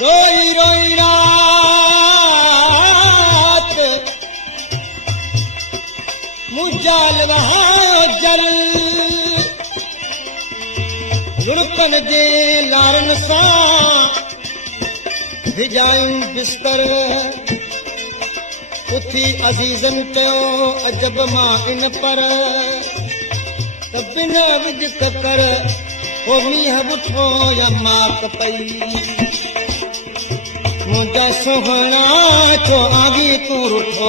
रोई रोई रात मुजाल वहायो जल लुड़कन जे लारन सां विजायूं बिस्तर उथी अज़ीज़न चयो अजब मां इन पर त बिन विज कर ओ मींहं ॿुठो या माप पई मुंहिंजा सुहिणा छो आगी तूं रुठो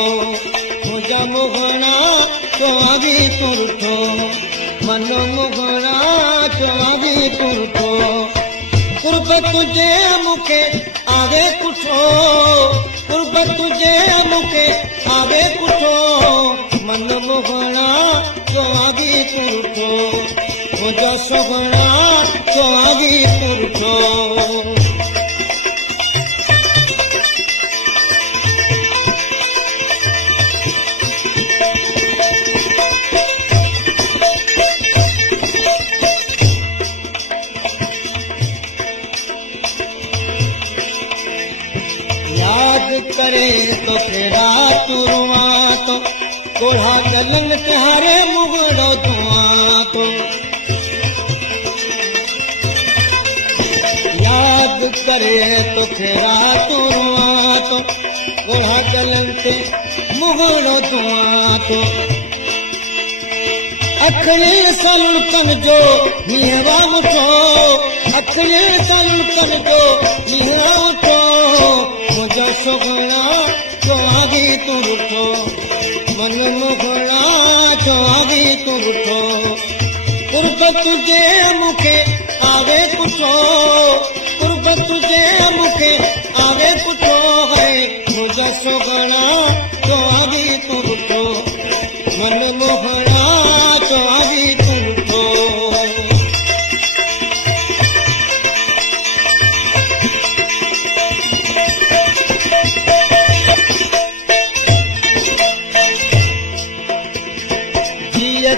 मुंहिंजा मुहिणा छो आगी तूं रुठो मन मुहिणा छो आगी तूं रुठो कुर्ब तुंहिंजे मूंखे आवे पुठो कुर्ब तुंहिंजे मूंखे आवे पुठो मन मुहिणा छो आगी तूं रुठो मुंहिंजा सुहिणा छो आगी तूं रुठो करे तो फेरा तुरुआ तो कोढ़ा जलन तिहारे मुगड़ो धुआ तो याद करे तो फेरा तुरुआ तो कोढ़ा जलन ते मुगड़ो धुआ तो अखिले सलुकन जो मीहवा मुठो अखिले सलुकन जो मीहवा मुठो मुंहिंजो सुहिणा छो आगी तूं रुठो मन मुहिणा छो आगी तूं रुठो कुर्ब तुंहिंजे मूंखे आवे पुठो कुर्ब तुंहिंजे मूंखे आवे पुठो है मुंहिंजा सुहिणा छो आगी तूं रुठो मन मुहिणा छो आगी तूं रुठो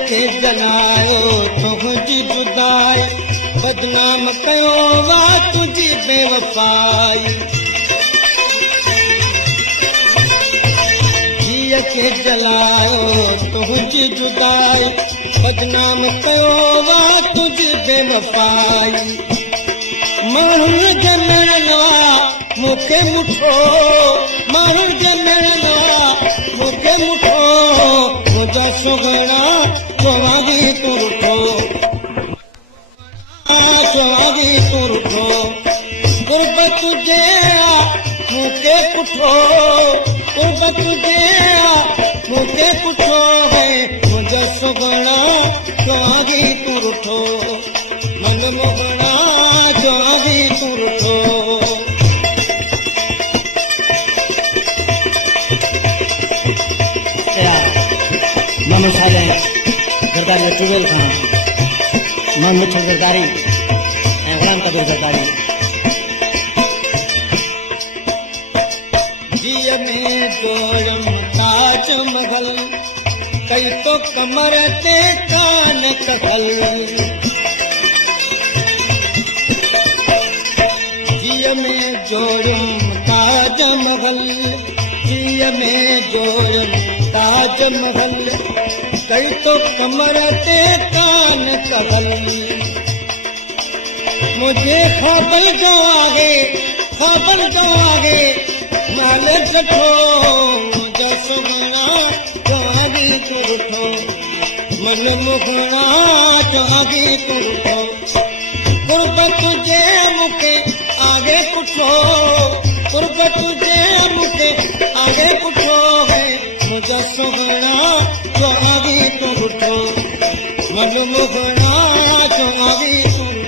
खे जलायो तुंहिंजी जुदाई बदनाम कयो वा तुंहिंजी बेवफाई धीअ खे जलायो तुंहिंजी जुदाई बदनाम कयो वा तुंहिंजी बेवफाई माण्हुनि जे मिलण मूंखे मुठो माण्हुनि जे मिलण मूंखे मुठो मुंहिंजा सुहिणा छो आगी तूं रुठो छो आगी तूं रुठो कुर्ब तुंहिंजे मूंखे पुठो कुर्ब तुंहिंजे मूंखे पुठो है मुंहिंजा सुहिणा छो आगी तूं रुठो मन मुहिणा छो आगी तूं रुठो मानो साले ज़रदारी टूबेल खां मां मिठो ज़रदारी ऐं ग़ुलाम क़दीर ज़रदारी धीअ में जोड़म ताज महल कई तो कमर ते कान कखल धीअ में जोड़म ताज महल धीअ में जोड़म ताज महल कई तो कमर ते कान कबल मुझे ख़बर जो आगे माल ॾिठो मुंहिंजा सुहिणा छो आगी तूं रुठो मन मुहिणा छो आगी तूं रुठो कुर्ब तुंहिंजे मूंखे आगे पुठो कुर्ब तुंहिंजे मूंखे आगे पुठो है मुंहिंजा सुहिणा छो आगी तूं रुठो मन मुहिणा छो आगी तूं